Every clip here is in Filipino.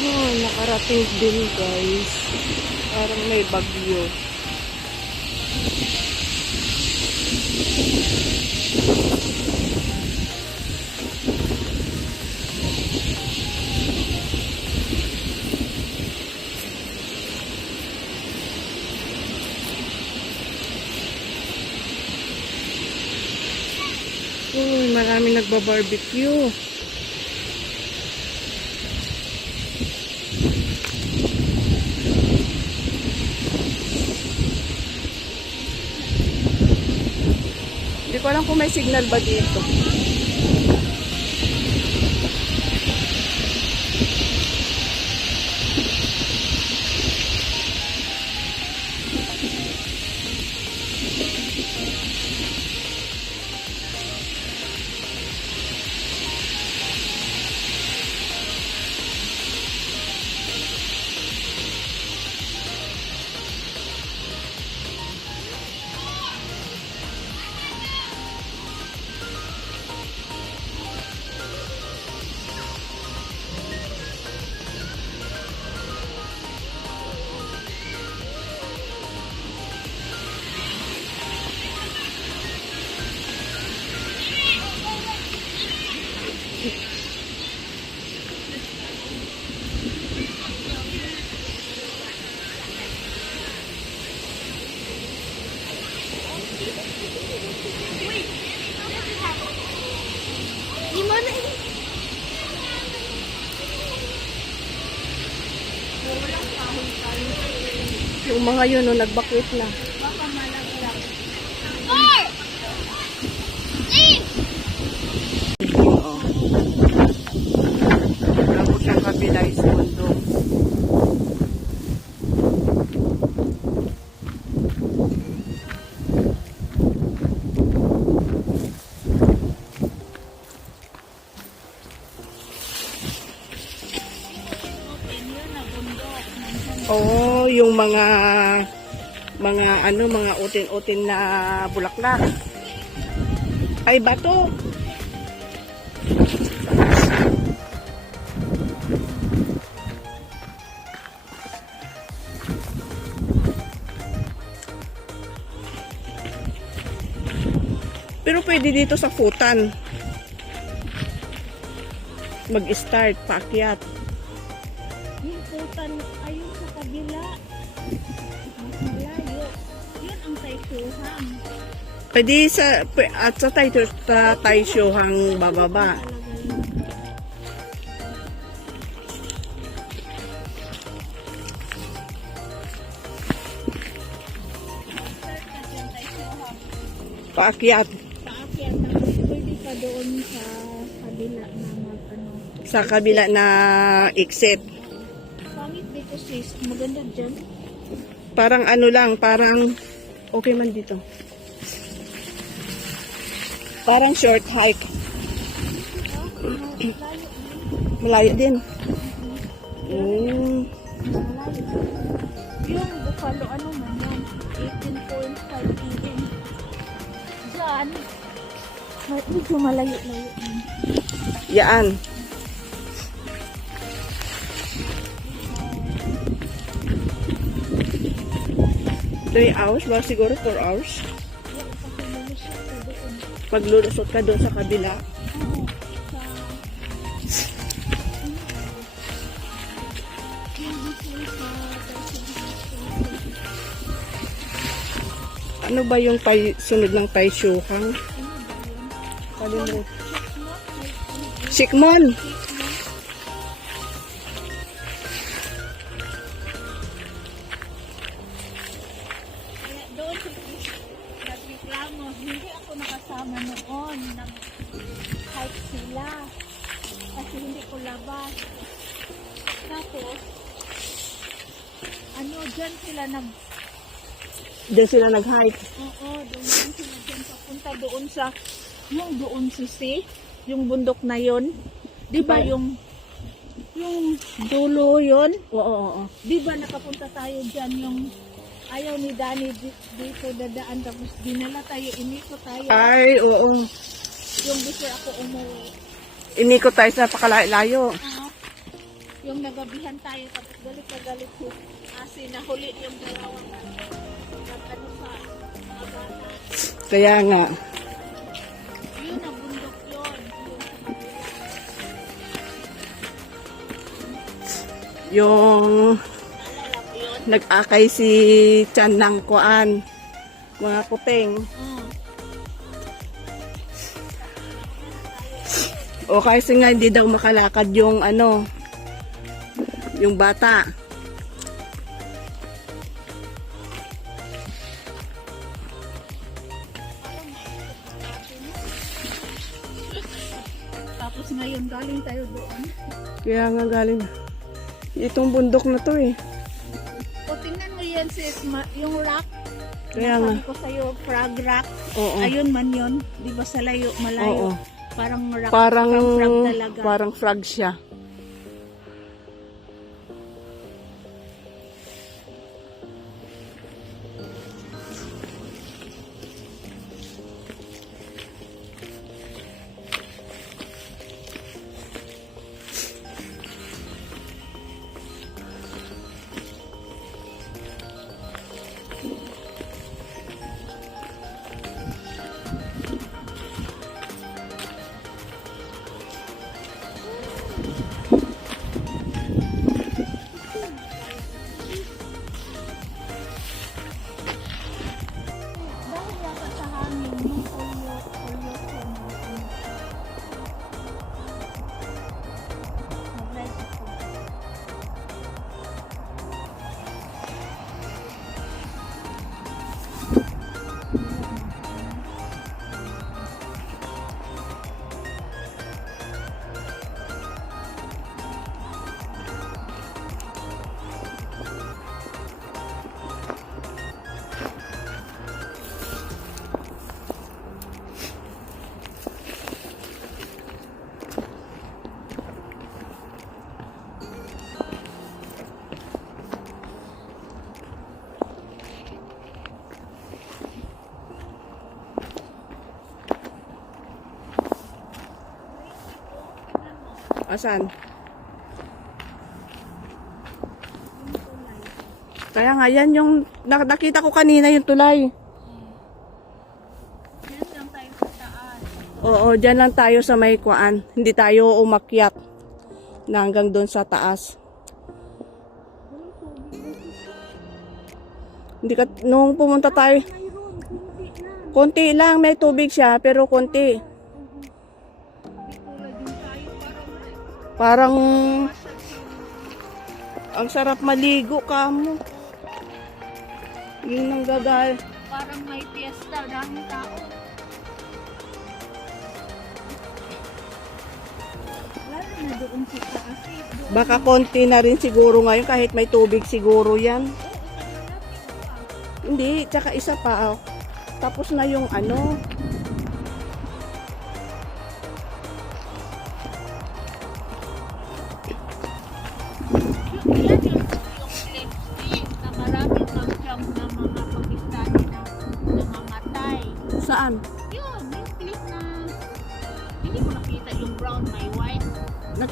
Oh, nakarating din guys. Parang may bagyo. Uy, maraming nagbabarbecue. Hindi ko alam kung may signal ba dito. Yung mga yun, no, nagbakwit na. Baka malaglag. Oo. Tapos yung kabila is mundo. Oh, yung mga utin-utin na bulaklak. Ay, bato. Pero pwede dito sa futan. Mag-start, paakyat. Yung putan, ayun sa kabila. Mas malayo. Yun ang taisuhang. Pwede at sa taisyohang bababa. Paakyat. Paakyat, tapos pwede pa doon sa kabila na mag-ano. Sa kabila na exit. Pangit dito sis, maganda dyan. Parang ano lang, parang okay man dito. Parang short hike. Malayo din. Malayo. Yung Buffalo, ano man yan? 18.5 km. Diyan, medyo malayo-layo. Yaan. 3 hours ba? Siguro 4 hours. Maglulusot ka doon sa kabila. Ano ba yung sunod ng Taisyuhang? Kalimut. Sikmon! Doon nagreklamo, hindi ako nakasama noon. Nag-hike sila. Kasi hindi ko labas. Tapos, dyan sila Diyan sila nag-hike. Oo, doon sila dyan papunta doon sa, yung doon yung bundok na yon. Di ba yung dulo yon? Oo. Di ba nakapunta tayo dyan yung ayaw ni Danny dito dadaan tapos dinala tayo, inikot tayo. Ay, oo. Yung before ako umuwi. Inikot tayo sa napakalayo. Yung nagabihan tayo, tapos galit na galit si Asi na huli yung dalawang ano sa Agana. Kaya nga. Yun ang bundok yun. Yung Naalala ko yun? nag-akay si Chan ng kuan. Mga kuting. O kasi nga hindi daw makalakad yung ano, yung bata. Tapos ngayon galing tayo doon. Kaya nga galing. Itong bundok na to eh. O tingnan mo yan sis, yung rock. Kaya nga. Sabi ko sa'yo, frog rock. Oo. Ayun man yun. Di ba sa layo, malayo. Oo. Parang rock. Parang frog talaga. parang frog siya. Dahil yata sa hangin, yung pollution. Mag-light ako. Asan? Kaya nga yan yung nakita ko kanina yung tulay. Yan lang tayo sa taas. Oo, dyan lang tayo sa may kuan. Hindi tayo umakyat na hanggang doon sa taas. Hindi ka, nung pumunta tayo, Mayroon, hindi na. konti lang, may tubig siya, pero konti. Tulad din tayo, Parang, ang sarap maligo ka mo. Yun ang gagal. parang may fiesta, daming tao. Lalo na doon sa taas. Doon. Baka konti na rin siguro ngayon, kahit may tubig siguro yan. Hindi, tsaka isa pa. Tapos na yung ano. Yan yung flip na maraming mag-jump na mga Pakistani na namamatay. Saan? Yun, yung flip na hindi ko nakita yung brown, may white.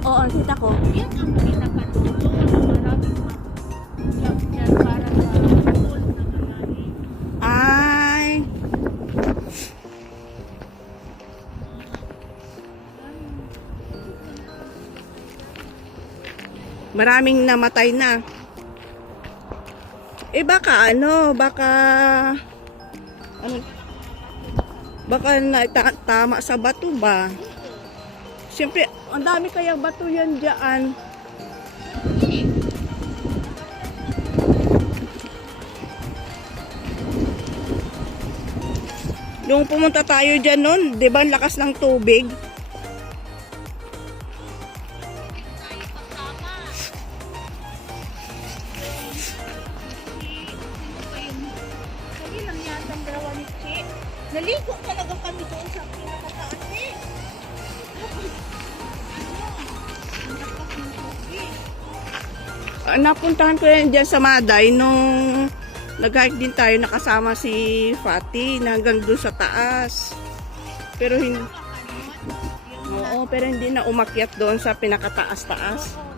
Oo, kita ko. Yan ang pinakadulo na maraming mag-jump dyan para sa pool na malalim. Ay, maraming namatay na. Eh baka ano, baka tama sa bato ba? Siyempre, ang dami kayang bato yan dyan. Nung pumunta tayo dyan nun, di ba ang lakas ng tubig? Tayo kasama. Sino pa yung kami lang yata ang dalawa ni Chi. Naligo talaga kami doon sa pinakataas eh. Ang lakas ng tubig. Napuntahan ko yan dyan sa Maday nung nag-hike din tayo, nakasama si Fatty na hanggang doon sa taas. Pero hindi, oo, pero hindi na umakyat doon sa pinakataas-taas. Oo.